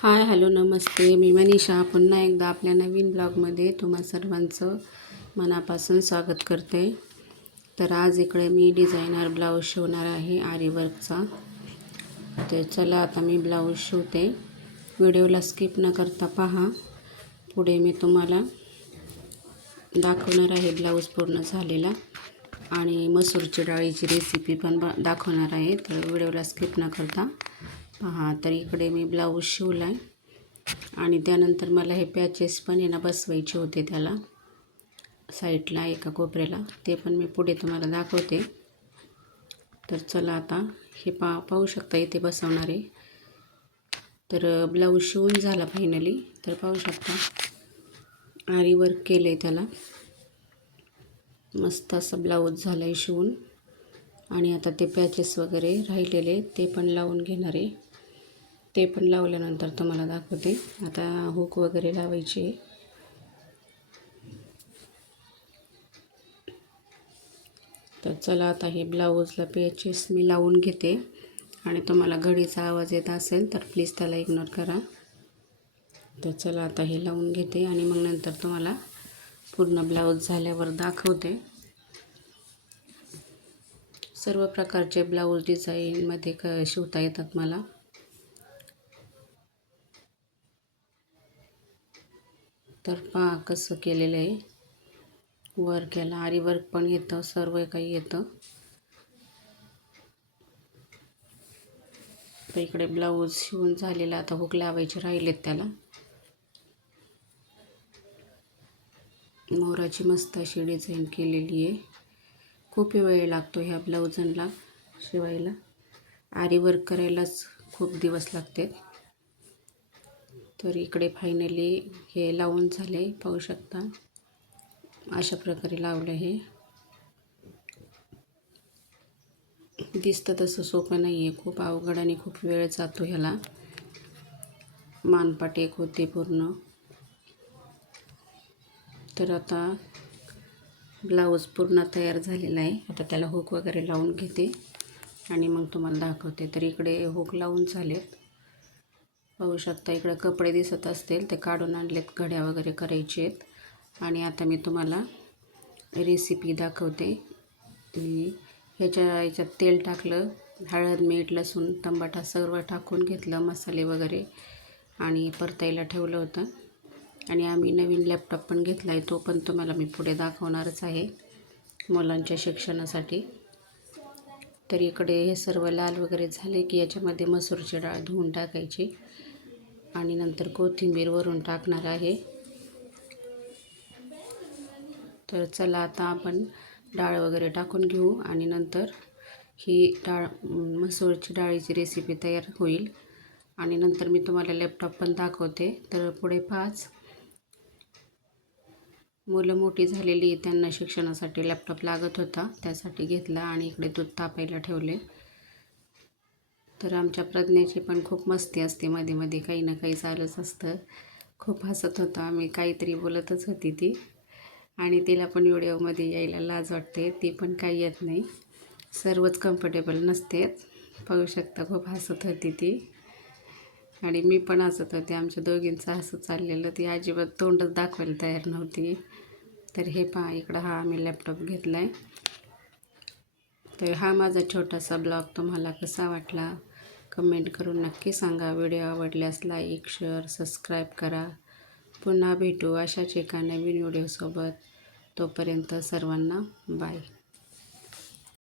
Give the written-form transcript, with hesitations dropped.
Hi hello नमस्ते. मी मनीषा पुन्हा एकदा आपल्या नवीन ब्लॉगमध्ये तुम्हा सर्वांचं मनापासून स्वागत करते. तर आज इकडे मी डिझायनर ब्लाऊज शिवणार आहे आरी वर्कचा. तर चला आता मी ब्लाऊज शिवते. व्हिडिओला स्किप न करता पहा. पुढे मी तुम्हाला दाखवणार आहे ब्लाऊज पूर्ण झालेला आणि मसूरची डाळीची रेसिपी पण दाखवणार आहे. तर व्हिडिओला स्किप न करता पहा. तर इकडे मी ब्लाऊज शिवला आहे आणि त्यानंतर मला हे पॅचेस पण बसवायचे होते त्याला साईडला एका कोपऱ्याला. ते पण मी पुढे तुम्हाला दाखवते. तर चला आता हे पाहू शकता इथे बसवणार आहे. तर ब्लाऊज शिवून झाला फायनली. तर पाहू शकता आरी वर्क केलं आहे त्याला. मस्त असं ब्लाऊज झालं आहे शिवून. आणि आता ते पॅचेस वगैरे राहिलेले ते पण लावून घेणार आहे. ते पण लावल्यानंतर तुम्हाला दाखवते. आता हुक वगैरे लावायची. तर चला आता हे ब्लाऊजला पॅचेस मी लावून घेते आणि तुम्हाला घडीचा आवाज येत असेल तर प्लीज त्याला इग्नोर करा. तर चला आता हे लावून घेते आणि मग नंतर तुम्हाला पूर्ण ब्लाऊज झाल्यावर दाखवते. सर्व प्रकारचे ब्लाऊज डिझाईनमध्ये शिवता येतात मला. तर पहा कसं केलेलं आहे. वर्क याला आरी वर्क पण येतं, सर्व काही येतं. तर इकडे ब्लाऊज शिवून झालेला. आता हुक लावायचे राहिलेत त्याला. मोराची मस्त अशी डिझाईन केलेली आहे. खूप वेळ लागतो ह्या ब्लाऊजांना शिवायला. आरी वर्क करायलाच खूप दिवस लागतात. तर इकडे फायनली हे लावून झाले. पाहू शकता अशा प्रकारे लावलं. हे दिसतं तसं सोपं नाही आहे. खूप अवघड आणि खूप वेळ जातो ह्याला. मानपाट एक होते पूर्ण. तर आता ब्लाऊज पूर्ण तयार झालेला आहे. आता त्याला हुक वगैरे लावून घेते आणि मग तुम्हाला दाखवते. तर इकडे हुक लावून झालेत. पाहू शकता इकडे कपडे दिसत असतील ते काढून आणलेत. घड्या वगैरे करायचे आहेत. आणि आता मी तुम्हाला रेसिपी दाखवते. ह्याच्यात तेल टाकलं, हळद मीठ लसूण टमाटा सर्व टाकून घेतलं, मसाले वगैरे, आणि परतायला ठेवलं होतं. आणि आम्ही नवीन लॅपटॉप पण घेतला आहे. तो पण तुम्हाला मी पुढे दाखवणारच आहे मुलांच्या शिक्षणासाठी. तर इकडे हे सर्व लाल वगैरे झाले की याच्यामध्ये मसूरची डाळ धुवून टाकायची आणि नंतर कोथिंबीर वरून टाकणार आहे. तर चला आता आपण डाळ वगैरे टाकून घेऊ आणि नंतर ही मसूरची डाळीची रेसिपी तयार होईल. आणि नंतर मी तुम्हाला लॅपटॉप पण दाखवते. तर पुढे 5 मुलं मोठी झालेली, त्यांना शिक्षणासाठी लॅपटॉप लागत होता, त्यासाठी घेतला. आणि इकडे दूध तापायला ठेवले. तर आमच्या प्रज्ञेची पण खूप मस्ती असते, मध्ये मध्ये काही ना काही चालूच असतं. खूप हसत होता आम्ही, काहीतरी बोलतच होती ती. आणि तिला पण व्हिडिओमध्ये यायला लाज वाटते. ती पण काही येत नाही. सर्वच कम्फर्टेबल नसते. पाहू शकता खूप हसत होती ती आणि मी पण हसत होते. आमच्या दोघींचं हसत चाललेलं. ती अजिबात तोंडच दाखवायला तयार नव्हती. तर हे पहा इकडं हा आम्ही लॅपटॉप घेतला आहे. तर हा माझा छोटासा ब्लॉग तुम्हाला कसा वाटला कमेंट करून नक्की सांगा. व्हिडिओ आवडल्यास लाईक शेअर सबस्क्राईब करा. पुन्हा भेटू अशाच एका नवीन व्हिडिओसोबत. तोपर्यंत सर्वांना बाय.